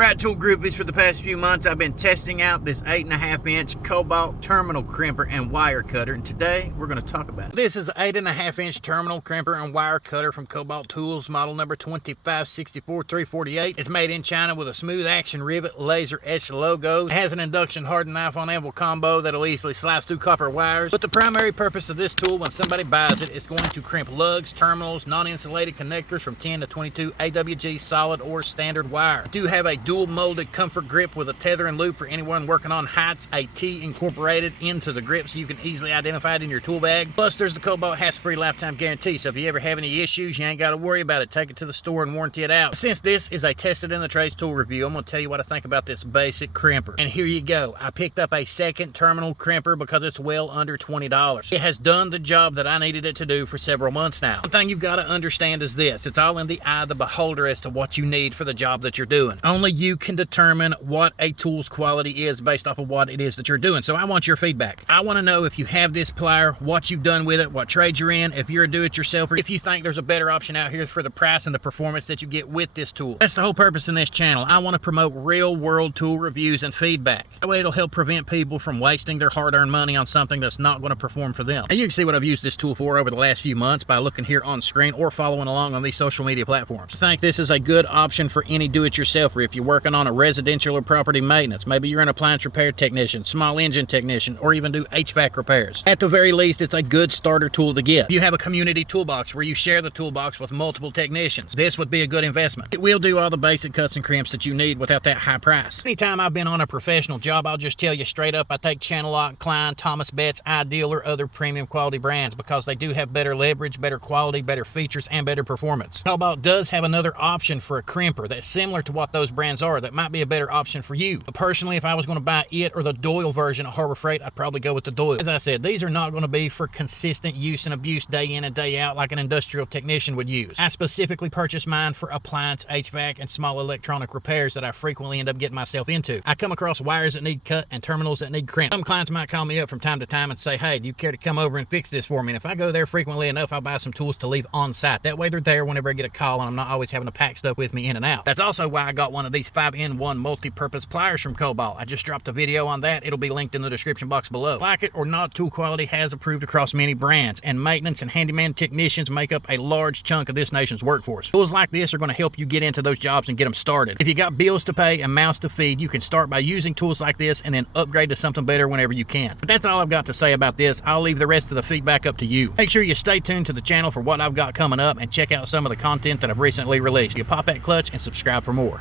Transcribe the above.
Alright, tool groupies, for the past few months I've been testing out this 8.5 inch Kobalt terminal crimper and wire cutter, and today we're going to talk about it. This is an 8.5 inch terminal crimper and wire cutter from Kobalt Tools, model number 2564348. It's made in China with a smooth action rivet, laser etched logos. It has an induction hardened knife on anvil combo that'll easily slice through copper wires. But the primary purpose of this tool when somebody buys it is going to crimp lugs, terminals, non-insulated connectors from 10 to 22 AWG solid or standard wire. I do have a dual molded comfort grip with a tether and loop for anyone working on heights, a T incorporated into the grip so you can easily identify it in your tool bag. Plus there's the Kobalt hassle-free lifetime guarantee, so if you ever have any issues, you ain't got to worry about it. Take it to the store and warranty it out. Since this is a tested in the trades tool review, I'm going to tell you what I think about this basic crimper. And here you go. I picked up a second terminal crimper because it's well under $20. It has done the job that I needed it to do for several months now. One thing you've got to understand is this: it's all in the eye of the beholder as to what you need for the job that you're doing. Only you can determine what a tool's quality is based off of what it is that you're doing. So I want your feedback. I want to know if you have this plier, what you've done with it, what trade you're in, if you're a do-it-yourselfer, if you think there's a better option out here for the price and the performance that you get with this tool. That's the whole purpose in this channel. I want to promote real-world tool reviews and feedback. That way it'll help prevent people from wasting their hard-earned money on something that's not going to perform for them. And you can see what I've used this tool for over the last few months by looking here on screen or following along on these social media platforms. I think this is a good option for any do-it-yourselfer if you're working on a residential or property maintenance. Maybe you're an appliance repair technician, small engine technician, or even do HVAC repairs. At the very least, it's a good starter tool to get. If you have a community toolbox where you share the toolbox with multiple technicians, this would be a good investment. It will do all the basic cuts and crimps that you need without that high price. Anytime I've been on a professional job, I'll just tell you straight up, I take Channel Lock, Klein, Thomas Betts, Ideal, or other premium quality brands because they do have better leverage, better quality, better features, and better performance. Kobalt does have another option for a crimper that's similar to what those brands are that might be a better option for you. But personally, if I was going to buy it or the Doyle version of Harbor Freight, I'd probably go with the Doyle. As I said, these are not going to be for consistent use and abuse day in and day out like an industrial technician would use. I specifically purchased mine for appliance, HVAC, and small electronic repairs that I frequently end up getting myself into. I come across wires that need cut and terminals that need crimped. Some clients might call me up from time to time and say, hey, do you care to come over and fix this for me? And if I go there frequently enough, I'll buy some tools to leave on site. That way they're there whenever I get a call and I'm not always having to pack stuff with me in and out. That's also why I got one of these 5-in-1 multi-purpose pliers from Kobalt. I just dropped a video on that. It'll be linked in the description box below. Like it or not, tool quality has improved across many brands, and maintenance and handyman technicians make up a large chunk of this nation's workforce. Tools like this are going to help you get into those jobs and get them started. If you got bills to pay and mouths to feed, you can start by using tools like this and then upgrade to something better whenever you can. But that's all I've got to say about this. I'll leave the rest of the feedback up to you. Make sure you stay tuned to the channel for what I've got coming up and check out some of the content that I've recently released. You pop that clutch and subscribe for more.